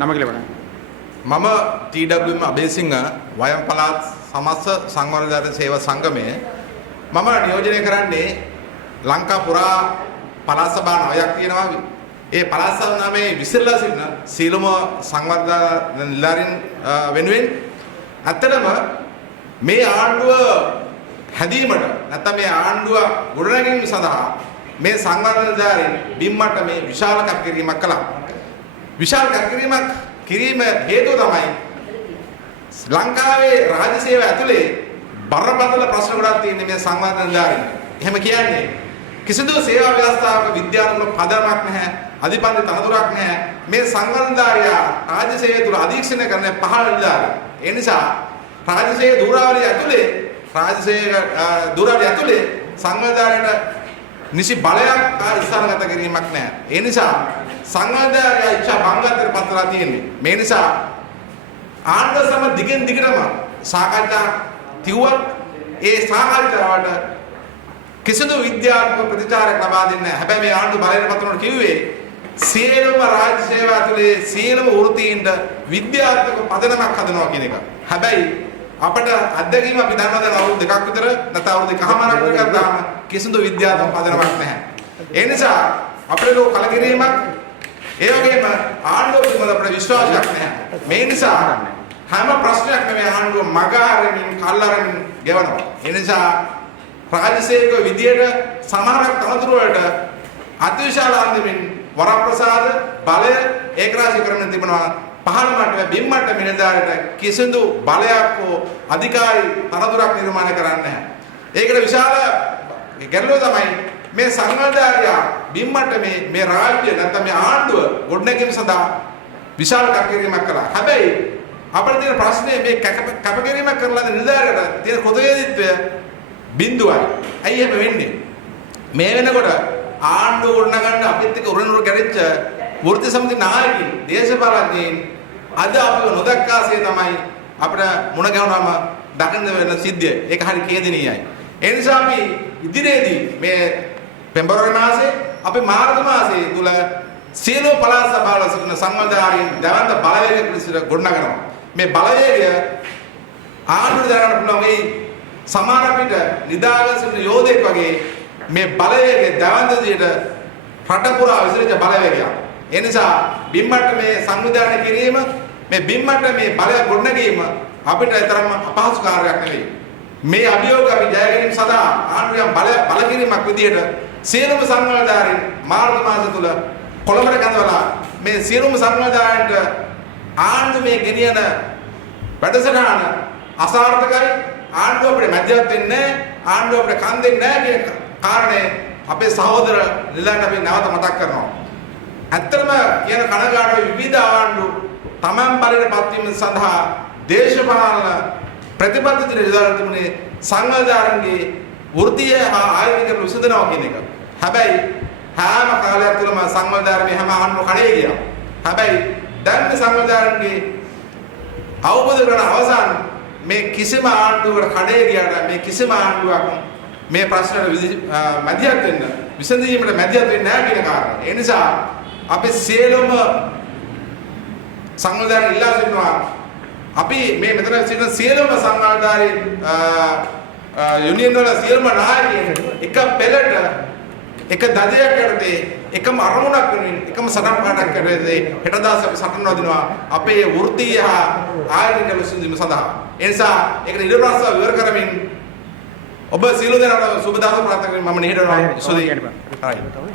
නම කියලා බලන්න. මම TWM අබේසිංහ වයම් පළාත් සමස්ත සංවර්ධන සේවා සංගමයේ මම නියෝජනය කරන්නේ ලංකා පුරා පළාත් සභා 9ක් තියෙනවා. ඒ පළාත් සභා 9 විසිරලා සිටින සීලම සංවර්ධන නිලධාරීන් වෙනුවෙන් ඇත්තටම මේ ආණ්ඩුව හැදීමට නැත්නම් මේ ආණ්ඩුව ගොඩනැගීම සඳහා මේ සංවර්ධන නිලධාරීන් බිම්මට මේ විශාල කැපකිරීමක් කළා. විශාල කැපකිරීමක් කිරීම හේතුව තමයි ලංකාවේ රාජ්‍ය සේවය ඇතුලේ බරපතල ප්‍රශ්න ගොඩක් තියෙන මේ සංවර්ධන නිලධාරීන්. එහෙම කියන්නේ කිසිදු සේවා ව්‍යවස්ථාවක විද්‍යාත්මක පදනමක් නැහැ, අධිපන්ති තනතුරක් නැහැ. මේ සංවර්ධන නිලධාරියා රාජ්‍ය සේවය තුල අධීක්ෂණය කරන පහළ නිලධාරියා. ඒ නිසා රාජ්‍ය සේවය දුරාවලිය ඇතුලේ සංවර්ධනයට නිසි බලයක් ඉස්සරහට කිරීමක් නැහැ. ඒ නිසා සංවර්ධනය ඉච්ඡා භංගතර පත්‍රලා තියෙන්නේ. මේ නිසා ආණ්ඩුව සම දිගින් දිගටම සාකච්ඡා තියුවත් ඒ සාකච්ඡාවට කිසිදු විද්‍යාත්මක ප්‍රතිචාරයක් ලබා දෙන්නේ නැහැ. හැබැයි මේ ආණ්ඩුව බලයට පත්‍රනට කිව්වේ සියලුම රාජ්‍ය සේවා ඇතුලේ සියලුම වෘත්තීන්ට විද්‍යාත්මක පදනමක් හදනවා කියන එක. හැබැයි අපට අත්දැකීම අපි දන්නවා දැන් අවුරුදු දෙකක් විතර නැත්නම් අවුරුදු එකමාරක් විතර ගත්තාම කිසිදු විද්‍යාත්මක පදනමක් නැහැ. ඒ නිසා අපිට ලෝක කලකිරීමක් ඒ වගේම ආණ්ඩුව පිළිබඳ අපිට විශ්වාසයක් නැහැ. මේ නිසා හැම ප්‍රශ්නයක් මේ ආණ්ඩුව මගහරින්න කල්ලාරින්න ගෙවනවා. ඒ නිසා රාජ්‍ය සේවක විදියට සමහරක් තනතුරු වලට අතිවිශාල අන්දමින් වරප්‍රසාද බලය ඒකරාශී කරන්න තිබෙනවා. පහළ මට්ටමේ බිම් මට්ටමේ නිලධාරියට කිසිදු බලයක් හෝ අධිකාරී තනතුරක් නිර්මාණය කරන්නේ නැහැ. ඒකට විශාල ගැටලුව තමයි මේ සංවර්ධනය බිම් මට්ටමේ මේ රාජ්‍ය නැත්නම් මේ ආණ්ඩුව ගොඩනැගීම සඳහා විශාල කැපකිරීමක් කළා. හැබැයි අපිට තියෙන ප්‍රශ්නේ මේ කැපකිරීමක් කරලා නිලධාරියට තියෙන කෘතවේදීත්වය බිඳුවයි. ඇයි එහෙම වෙන්නේ? මේ වෙනකොට ආණ්ඩුව ගොඩනගන්න අපිත් එක්ක උරනුර ගැරිච්ච වෘත්ති සමිති නායකයින් දේශපාලඥයින් අද අපිව නොදක්කාසේ තමයි අපිට මුණ ගැහුනම දකින්න වෙන සිද්ධිය. ඒක හරි ඛේදනීයයි. ඒ නිසා අපි ඉදිරියේදී මේ පෙබරවාරි මාසේ අපි මාර්තු මාසයේ තුල සියලු පළාත් සභාවල සිටින සංවර්ධනයන් දවන්ත බලවේග පිළිසිර ගොඩනගනවා. මේ බලවේගය ආණ්ඩුවට දරන්න පුළුවන් මේ සමාන පිට නිදාගෙන සිටින යෝධයෙක් වගේ මේ බලවේගය දවන්ත දිහට රට පුරා විසිරෙච්ච බලවේගයක්. ඒ නිසා බිම්මට මේ සංවිධානය කිරීම මේ බිම්මට මේ බලය ගොඩනැගීම අපිට තරම් අපහසු කාර්යයක් නෙවෙයි. මේ අභියෝග අපි ජය ගැනීම සඳහා ආණ්ඩුවෙන් බල කිරීමක් විදියට සියලුම සංවර්ධනයන් මාර්තු මාසය තුල කොළඹට කැඳවලා මේ සියලුම සංවර්ධනයන්ට ආණ්ඩුව මේ ගෙනියන වැඩසටහන අසාර්ථකයි. ආණ්ඩුව අපිට මැදිහත් වෙන්නේ නැහැ. ආණ්ඩුව අපිට කන් දෙන්නේ නැහැ කියන කාරණේ අපේ සහෝදර නිලධාරීන් අපි නැවත මතක් කරනවා. ඇත්තටම කියන කනගාටුවේ විවිධ ආණ්ඩු තමන් බලයට පත්වීම සඳහා දේශපාලන ප්‍රතිපත්ති නිලධාරීන් තිබුණේ සංවර්ධනයේ වෘත්තීය හා ආයතනික විසඳනවා කියන එක. හැබැයි හැම කාලයක් තුළම සංවර්ධනයේ හැම ආණ්ඩු කඩේ ගියා. හැබැයි දැන් සංවර්ධනයේ අවබෝධ කරන අවසන් මේ කිසිම ආණ්ඩුවකට කඩේ ගියාට මේ කිසිම ආණ්ඩුවක් මේ ප්‍රශ්නට මැදිහත් වෙන්න විසඳීමට මැදිහත් වෙන්නේ නැහැ කියන කාරණා. ඒ නිසා අපි සියලුම සංවර්ධන ඉල්ලා සිටිනවා. අපි මේ මෙතන සිටින සියලුම සංවර්ධනයේ යුනියන් වල සියලුම නායකයන් එක පෙළට එක දඩයක් යටතේ එකම අරමුණක් වෙනුවෙන් එකම සටන් පාඩක් කරද්දී හෙටදාස අපි සටන් වදිනවා අපේ වෘත්තීය හා ආයතනික විසඳීම සඳහා. ඒ නිසා ඒකට ඉදිරි ප්‍රශ්න විවර කරමින් ඔබ සියලු දෙනාට සුබ දවසක් ප්‍රාර්ථනා කරමින් මම නිහඬව ඉස්සුදී.